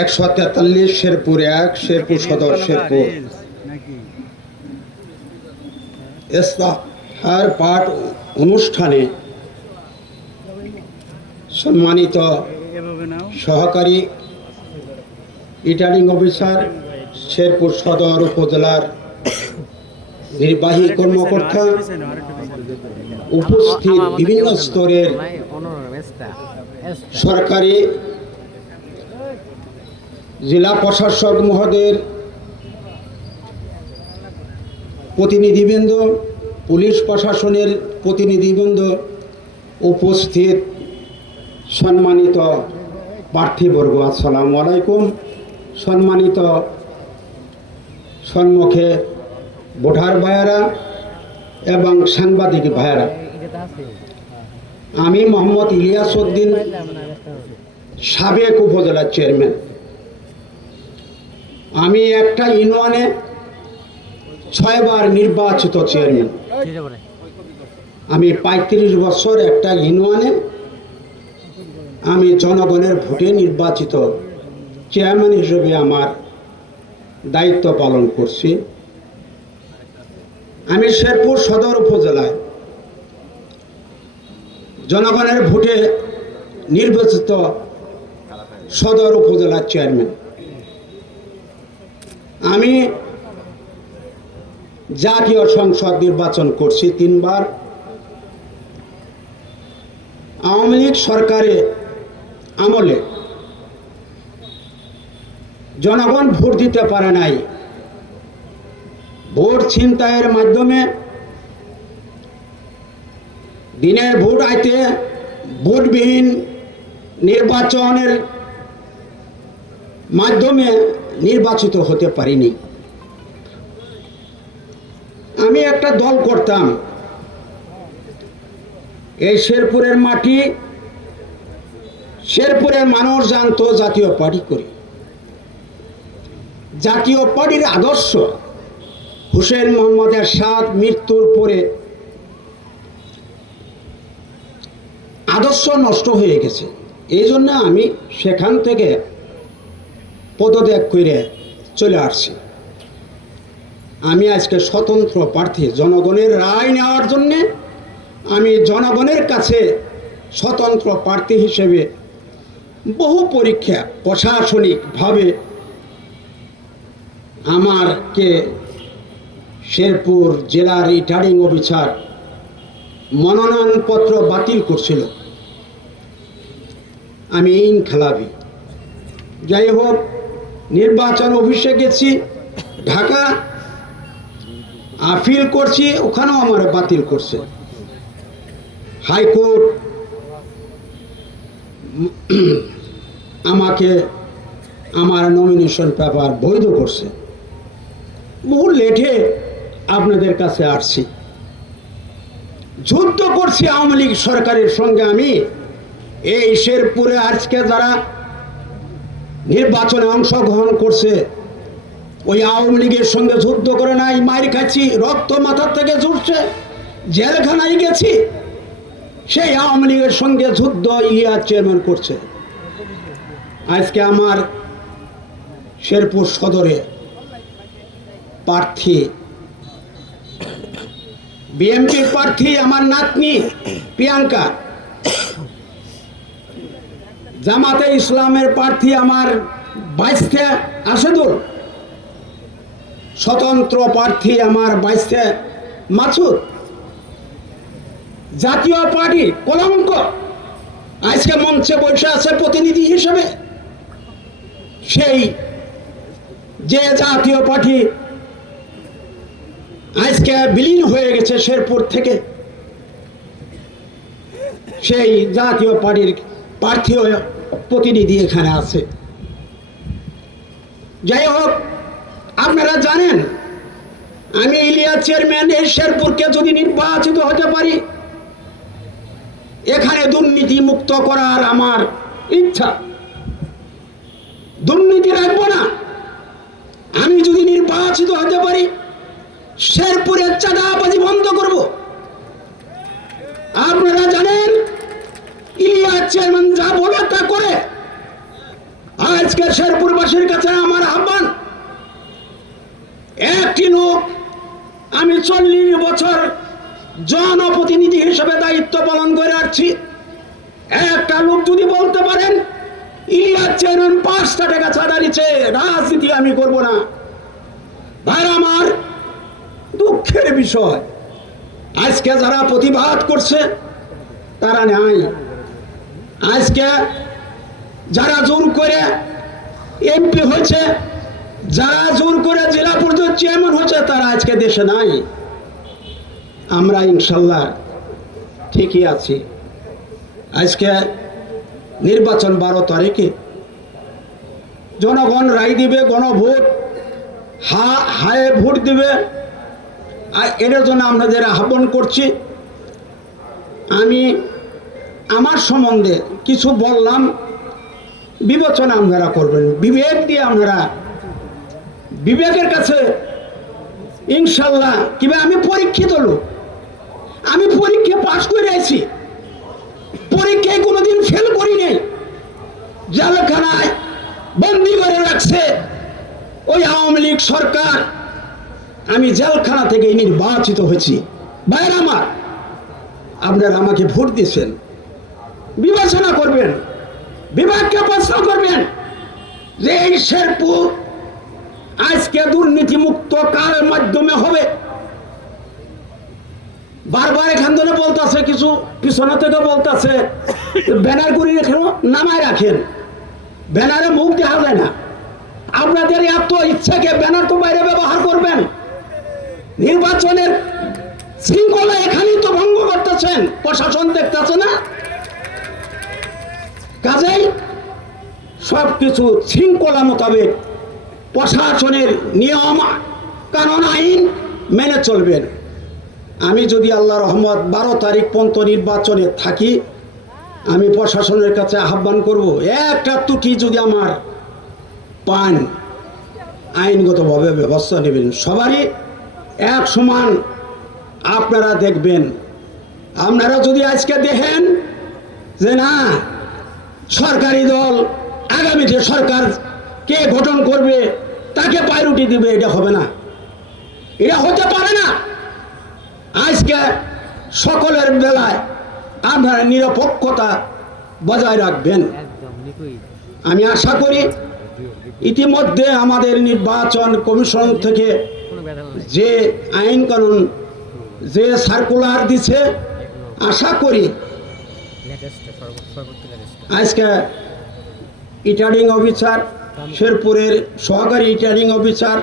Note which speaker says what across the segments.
Speaker 1: একশো তেতাল্লিশ শেরপুর এক, শেরপুর সদর শেরপুর। ইস্তাহার পাঠ অনুষ্ঠানে সম্মানিত সহকারী রিটার্নিং অফিসার, শেরপুর সদর উপজেলার নির্বাহী কর্মকর্তা উপস্থিত বিভিন্ন স্তরের সরকারি জেলা প্রশাসক মহোদয়ের প্রতিনিধিবৃন্দ, পুলিশ প্রশাসনের প্রতিনিধিবৃন্দ উপস্থিত। সম্মানিত প্রার্থীবর্গ, আসসালামু আলাইকুম। সম্মানিত সম্মুখে ভোটার ভাইয়ারা এবং সাংবাদিক ভাইয়ারা, আমি মোহাম্মদ ইলিয়াস উদ্দিন, সাবেক উপজেলার চেয়ারম্যান। আমি একটা ইউনিয়নে ছয়বার নির্বাচিত চেয়ারম্যান। আমি পঁয়ত্রিশ বছর একটা ইউনিয়নে আমি জনগণের ভোটে নির্বাচিত চেয়ারম্যান হিসেবে আমার দায়িত্ব পালন করছি। আমি শেরপুর সদর উপজেলায় জনগণের ভোটে নির্বাচিত সদর উপজেলার চেয়ারম্যান। আমি জাতীয় সংসদ নির্বাচন করছি তিনবার। আওয়ামী লীগ সরকারে আমলে জনগণ ভোট দিতে পারে নাই। ভোট ছিনতাইয়ের মাধ্যমে দিনের ভোট আইতে ভোটবিহীন নির্বাচনের মাধ্যমে নির্বাচিত হতে পারিনি। আমি একটা দল করতাম। এই শেরপুরের মাটি, শেরপুরের মানুষ জানতো জাতীয় পার্টি করি। জাতীয় পার্টির আদর্শ, হুসেন মোহাম্মদের সাত মৃত্যুর পরে আদর্শ নষ্ট হয়ে গেছে। এই জন্য আমি সেখান থেকে পদত্যাগ করে চলে আসছি। আমি আজকে স্বতন্ত্র প্রার্থী, জনগণের রায় নেওয়ার জন্যে আমি জনগণের কাছে স্বতন্ত্র প্রার্থী হিসেবে বহু পরীক্ষা প্রশাসনিকভাবে আমারকে শেরপুর জেলার রিটার্নিং অফিসার মনোনয়নপত্র বাতিল করছিল। আমি ইন খেলাবি যাই হোক নির্বাচন অফিসে গেছি, ঢাকা আপিল করছি, ওখানেও আমার বাতিল করছে। হাইকোর্ট আমাকে আমার নমিনেশন পেপার বৈধ করছে। বহু লেটে আপনাদের কাছে আসছি। যুদ্ধ করছি আওয়ামী লীগ সরকারের সঙ্গে আমি। এই শেরপুরে আজকে যারা নির্বাচনে অংশগ্রহণ করছে। ওই আওয়ামী লীগের সঙ্গে যুদ্ধ করে নাই মার খাচ্ছি, রক্ত মাথার থেকে জুটছে জেলখানায় গেছি। সেই আওয়ামী লীগের সঙ্গে যুদ্ধ ইলিয়াস চেয়ারম্যান করছে। আজকে আমার শেরপুর সদরে প্রার্থী বিএমপি প্রার্থী আমার নাতনি প্রিয়াঙ্কা। জামাতে ইসলামের প্রার্থী আমার বাইশে আসাদুল, স্বতন্ত্র প্রার্থী আমার বাইশে মাসুদ। জাতীয় পার্টি কলঙ্ক, আজকে মঞ্চে বসে আছে প্রতিনিধি হিসেবে। সেই যে জাতীয় পার্টি আজকে বিলীন হয়ে গেছে শেরপুর থেকে, সেই জাতীয় পার্টির প্রার্থী হয়ে প্রতিনিধি এখানে আছে। যাই হোক, আপনারা জানেন, আমি ইলিয়া চেয়ারম্যান এই শেরপুরকে যদি নির্বাচিত হতে পারি, এখানে দুর্নীতি মুক্ত করার আমার ইচ্ছা। দুর্নীতি রাখব না। আমি যদি নির্বাচিত হতে পারি, শেরপুরের চাঁদাবাজি বন্ধ করব। আপনারা জানেন ইলিয়াস চেয়ারম্যান যা বলে তা করে। আজকে শেরপুরবাসীর কাছে আমার আহ্বান একটি লোক, আমি চল্লিশ বছর জনপ্রতিনিধি হিসেবে দায়িত্ব পালন করে আসছি। একটা লোক যদি বলতে পারেন, ইলিয়াস চেয়ারম্যান পাঁচটা টাকা চাঁদা দিচ্ছে, রাজনীতি আমি করব না। ভাই আমার, দুঃখের বিষয়, আজকে যারা প্রতিবাদ করছে, তারা নাই আজকে যারা জোর করে এমপি হয়েছে, যারা জোর করে জেলা পর্যন্ত চেয়ারম্যান হয়েছে, তারা আজকে দেশে নাই। আমরা ইনশাল্লাহ ঠিকই আছি। আজকে নির্বাচন বারো তারিখে জনগণ রায় দিবে, গণভোট, হা, হায়ে ভোট দিবে। আর এটার জন্য আপনাদের আহ্বান করছি। আমি আমার সম্বন্ধে কিছু বললাম, বিবেচনা আপনারা করবেন। বিবেক দিয়ে আপনারা, বিবেকের কাছে ইনশাল্লাহ, কিংবা আমি পরীক্ষিত লোক। আমি পরীক্ষা পাশ করে আছি পরীক্ষায় কোনোদিন ফেল করি নাই। জালখানায় বন্দি করে রাখছে ওই আওয়ামী লীগ সরকার। আমি জেলখানা থেকে নির্বাচিত হয়েছি। বাইর আমার, আপনারা আমাকে ভোট দিয়েছেন। বিবেচনা করবেন বিভাগকে প্রশ্ন করবেন যে এই শেরপুর আজকে দুর্নীতি মুক্ত কার মাধ্যমে হবে? বারবার এখান থেকে বলতেছে, কিছু পিছনে থেকে বলতেছে, ব্যানার করে রেখে নামায় রাখেন। ব্যানারে মুখ দেখা যায় না। আপনাদের এত ইচ্ছাকে ব্যানার তো বাইরে ব্যবহার করবেন। নির্বাচনের শৃঙ্খলা এখানেই তো ভঙ্গ করতেছেন। প্রশাসন দেখতেছে না। কাজেই সব কিছু শৃঙ্খলা মোতাবেক প্রশাসনের নিয়ম, কানুন, আইন মেনে চলবেন। আমি যদি আল্লাহ রহমত বারো তারিখ পর্যন্ত নির্বাচনে থাকি, আমি প্রশাসনের কাছে আহ্বান করব, একটা ত্রুটি যদি আমার পান, আইনগতভাবে ব্যবস্থা নেবেন। সবারই এক সমান আপনারা দেখবেন। আপনারা যদি আজকে দেখেন যে না সরকারি দল আগামীতে সরকার কে গঠন করবে তাকে পায়রুটি দিবে এটা হবে না। এটা হতে পারে না। আজকে সকলের বেলায় আপনারা নিরপেক্ষতা বজায় রাখবেন। আমি আশা করি ইতিমধ্যে আমাদের নির্বাচন কমিশন থেকে যে আইন কানুন যে সার্কুলার দিছে আশা করি আজকে রিটার্নিং অফিসার শেরপুরের সহকারী রিটার্নিং অফিসার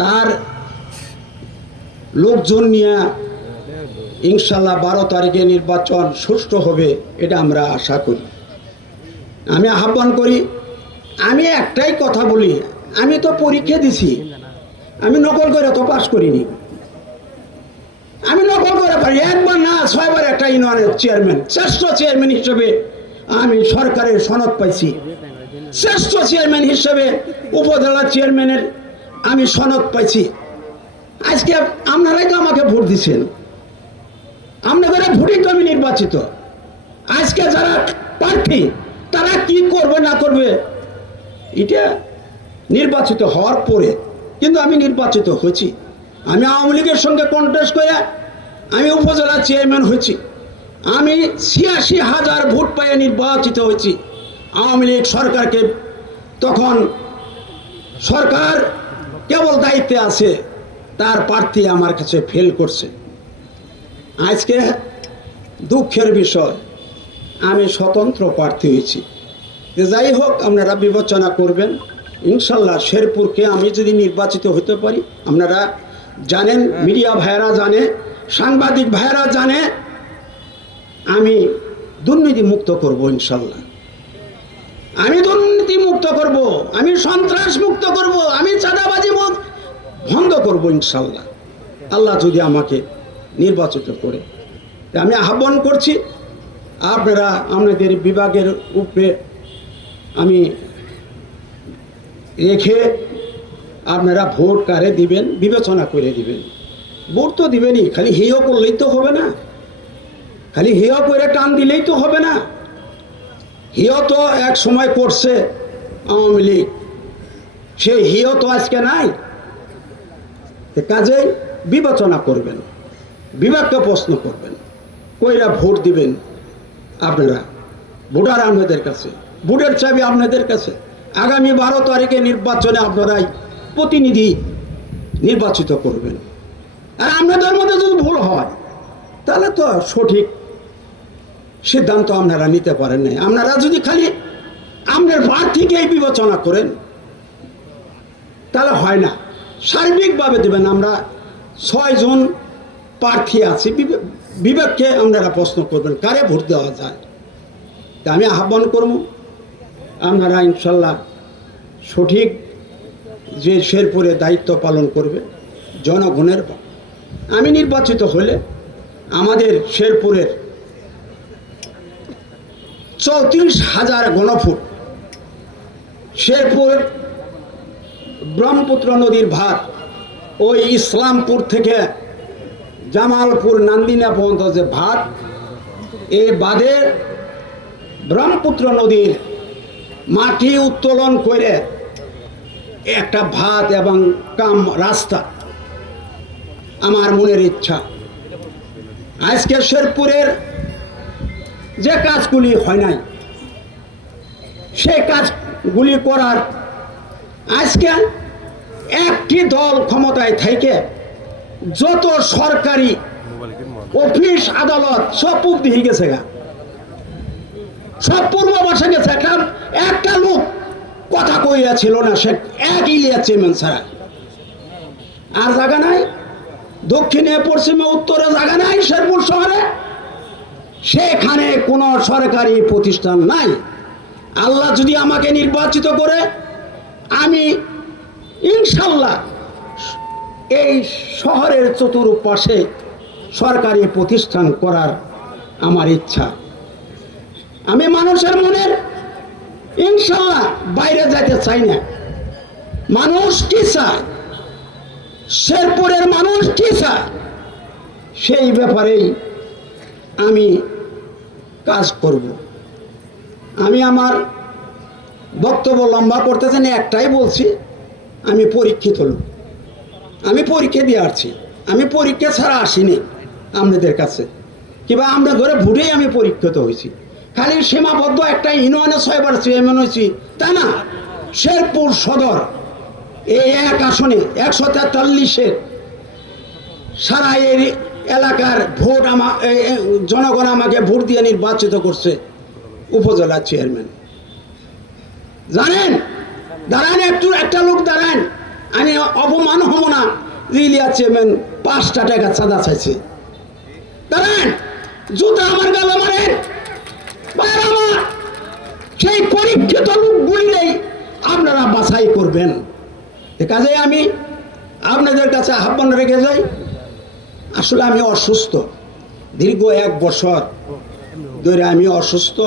Speaker 1: তার লোকজন নিয়ে ইনশাল্লাহ বারো তারিখে নির্বাচন সুষ্ঠু হবে, এটা আমরা আশা করি। আমি আহ্বান করি, আমি একটাই কথা বলি, আমি তো পরীক্ষা দিছি, আমি নকল করে তো পাশ করিনি। আমি নকল করে পারি, একবার না, ছয়বার একটা ইউনিয়নের চেয়ারম্যান শ্রেষ্ঠ চেয়ারম্যান হিসেবে আমি সরকারের সনদ পাইছি। শ্রেষ্ঠ চেয়ারম্যান হিসেবে, উপজেলা চেয়ারম্যানের আমি সনদ পাইছি। আজকে আপনারাই তো আমাকে ভোট দিচ্ছেন। আপনাদের ভোটই তো আমি নির্বাচিত। আজকে যারা প্রার্থী, তারা কি করবে, না করবে, এটা নির্বাচিত হওয়ার পরে কিন্তু আমি নির্বাচিত হয়েছি। আমি আওয়ামী লীগের সঙ্গে কন্টেস্ট করে আমি উপজেলা চেয়ারম্যান হয়েছি। আমি ছিয়াশি হাজার ভোট পেয়ে নির্বাচিত হয়েছি। আওয়ামী লীগ সরকারকে তখন সরকার কেবল দায়িত্বে আছে তার প্রার্থী আমার কাছে ফেল করছে। আজকে দুঃখের বিষয় আমি স্বতন্ত্র প্রার্থী হয়েছি। যে যাই হোক আপনারা বিবেচনা করবেন ইনশাল্লাহ শেরপুরকে আমি যদি নির্বাচিত হতে পারি আপনারা জানেন মিডিয়া ভাইয়েরা জানে সাংবাদিক ভাইয়েরা জানে আমি দুর্নীতি মুক্ত করব ইনশাল্লাহ। আমি দুর্নীতি মুক্ত করব, আমি সন্ত্রাস মুক্ত করব, আমি চাঁদাবাজি বন্ধ করব ইনশাল্লাহ। আল্লাহ যদি আমাকে নির্বাচিত করে। আমি আহ্বান করছি, আপনারা আপনাদের বিভাগের উপরে আমি রেখে আপনারা ভোট কারে দিবেন, বিবেচনা করে দিবেন। ভোট তো দিবেনই, খালি হেয় করলেই তো হবে না। খালি হেয় করে টান দিলেই তো হবে না। হেয় তো এক সময় করছে আওয়ামী লীগ। সে হিও তো আজকে নাই। কাজেই বিবেচনা করবেন, বিবেককে প্রশ্ন করবেন, কইরা ভোট দিবেন আপনারা, ভোটার আপনাদের কাছে, ভোটের চাবি আপনাদের কাছে। আগামী বারো তারিখে নির্বাচনে আপনারাই প্রতিনিধি নির্বাচিত করবেন। আর আপনাদের মধ্যে যদি ভুল হয়, তাহলে তো সঠিক সিদ্ধান্ত আপনারা নিতে পারেন নাই। আপনারা যদি খালি আপনার প্রার্থীকেই বিবেচনা করেন, তাহলে হয় না। সার্বিকভাবে দেবেন, আমরা ছয়জন প্রার্থী আছি, বিবে- বিবেককে আপনারা প্রশ্ন করবেন, কারে ভোট দেওয়া যায়? তা আমি আহ্বান করব, আপনারা ইনশাল্লাহ সঠিক যে শেরপুরে দায়িত্ব পালন করবে, জনগণের আমি নির্বাচিত হলে আমাদের শেরপুরের চৌত্রিশ হাজার ঘনফুট। শেরপুর ব্রহ্মপুত্র নদীর ভার ওই ইসলামপুর থেকে জামালপুর নান্দিনা পর্যন্ত যে ভাত এ বাদে ব্রহ্মপুত্র নদীর মাটি উত্তোলন করে একটা ভাত এবং কাম রাস্তা। আমার মনের ইচ্ছা। আজকে শেরপুরের যে কাজগুলি হয় নাই, সেই কাজগুলি করার আজকে একটি দল ক্ষমতায় থেকে যত সরকারি অফিস, আদালত সব পূব দিয়ে গেছে গা। সব পূর্ব বসে গেছে, কারণ একটা লোক কথা কইয়াছিল না, সে এক ইলিয়া চেয়ারম্যান ছাড়া। আর জায়গা নাই, দক্ষিণে, পশ্চিমে, উত্তরে জায়গা নাই, শেরপুর শহরে। সেখানে কোনো সরকারি প্রতিষ্ঠান নাই। আল্লাহ যদি আমাকে নির্বাচিত করে, আমি ইনশাল্লাহ এই শহরের চতুর্পাশে সরকারি প্রতিষ্ঠান করার আমার ইচ্ছা। আমি মানুষের মনের ইনশাল্লাহ বাইরে যাইতে চাই না। মানুষ কি চায়? শেরপুরের মানুষ কি চায়? সেই ব্যাপারেই আমি কাজ করব। আমি আমার বক্তব্য লম্বা করতে না, একটাই বলছি, আমি পরীক্ষিত লোক। আমি পরীক্ষা দিয়ে আসছি। আমি পরীক্ষা ছাড়া আসিনি আপনাদের কাছে। কিংবা আমরা ধরে ভুটেই আমি পরীক্ষিত হয়েছি। খালি সীমাবদ্ধ একটা ইউনিয়নে ছয়বার চেয়ারম্যান হয়েছি, তা না? শেরপুর সদর, এই এক আসনে একশো তেতাল্লিশের সারা এই এলাকার ভোট আমা জনগণ আমাকে ভোট দিয়ে নির্বাচিত করছে উপজেলা চেয়ারম্যান। জানেন? দাঁড়ান একটু, একটা লোক দাঁড়ান। আমি অপমান হব না। রিলিয়া চেয়ারম্যান পাঁচটা টাকা চাঁদা চাইছে। দাঁড়ান! জুতা আমার গালে মারেন। আমার সেই পরীক্ষিত লোকগুলি আপনারা বাছাই করবেন। কাজে আমি আপনাদের কাছে আহ্বান রেখে যাই। আসলে আমি অসুস্থ। দীর্ঘ এক বছর ধরে আমি অসুস্থ।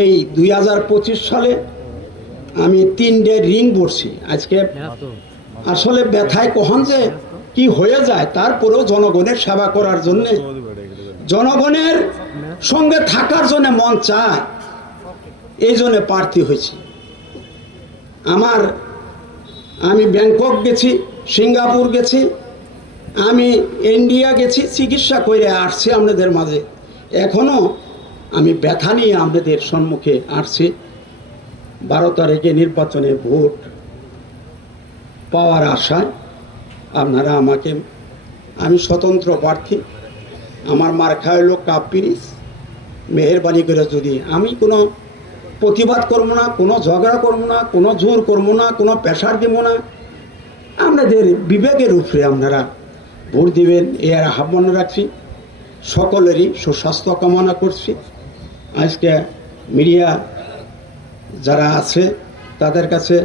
Speaker 1: এই দুই হাজার পঁচিশ সালে আমি তিনটে রিং পড়ছি আজকে আসলে ব্যথায় কখন যে কি হয়ে যায়, তারপরেও জনগণের সেবা করার জন্যে জনগণের সঙ্গে থাকার জন্য মন চায়, এই জন্য প্রার্থী হয়েছি। আমার, আমি ব্যাংকক গেছি, সিঙ্গাপুর গেছি আমি ইন্ডিয়া গেছি চিকিৎসা করে আসছি আপনাদের মাঝে। এখনও আমি ব্যথা নিয়ে আপনাদের সম্মুখে আসছি। বারো তারিখে নির্বাচনে ভোট পাওয়ার আশায় আপনারা আমাকে, আমি স্বতন্ত্র প্রার্থী। আমার মার্খা হলো কাপ পিরিস। মেহরবানি করে যদি আমি কোনো প্রতিবাদ করব না, কোনো ঝগড়া করব না, কোনো জোর করব না, কোনো প্রেশার দেবো না, আপনাদের বিবেকের উপরে আপনারা ভোট দিবেন, এ আর আহ্বান রাখছি। সকলেরই সুস্বাস্থ্য কামনা করছি। আজকে মিডিয়া যারা আছে, তাদের কাছে